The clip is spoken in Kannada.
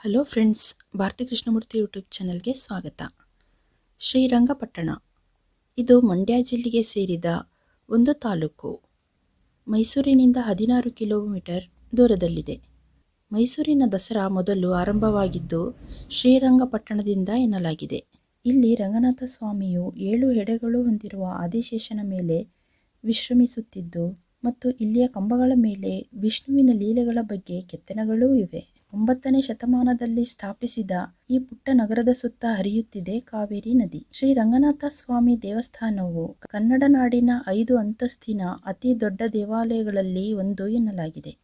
Hello friends, Bharathi Krishnamurthy YouTube ಚಾನಲ್ಗೆ ಸ್ವಾಗತ. ಶ್ರೀರಂಗಪಟ್ಟಣ ಇದು ಮಂಡ್ಯ ಜಿಲ್ಲೆಗೆ ಸೇರಿದ ಒಂದು ತಾಲೂಕು. ಮೈಸೂರಿನಿಂದ 16 ಕಿಲೋಮೀಟರ್ ದೂರದಲ್ಲಿದೆ. ಮೈಸೂರಿನ ದಸರಾ ಮೊದಲು ಆರಂಭವಾಗಿದ್ದು ಶ್ರೀರಂಗಪಟ್ಟಣದಿಂದ ಎನ್ನಲಾಗಿದೆ. ಇಲ್ಲಿ ರಂಗನಾಥ ಸ್ವಾಮಿಯು 7 ಎಡೆಗಳು ಹೊಂದಿರುವ ಆದಿಶೇಷನ ಮೇಲೆ ವಿಶ್ರಮಿಸುತ್ತಿದ್ದು ಮತ್ತು ಇಲ್ಲಿಯ ಕಂಬಗಳ ಮೇಲೆ ವಿಷ್ಣುವಿನ ಲೀಲೆಗಳ ಬಗ್ಗೆ ಕೆತ್ತನೆಗಳೂ ಇವೆ. 9ನೇ ಶತಮಾನದಲ್ಲಿ ಸ್ಥಾಪಿಸಿದ ಈ ಪುಟ್ಟ ನಗರದ ಸುತ್ತ ಹರಿಯುತ್ತಿದೆ ಕಾವೇರಿ ನದಿ. ಶ್ರೀ ರಂಗನಾಥ ಸ್ವಾಮಿ ದೇವಸ್ಥಾನವು ಕನ್ನಡ ನಾಡಿನ 5 ಅಂತಸ್ತಿನ ಅತಿ ದೊಡ್ಡ ದೇವಾಲಯಗಳಲ್ಲಿ ಒಂದು ಎನ್ನಲಾಗಿದೆ.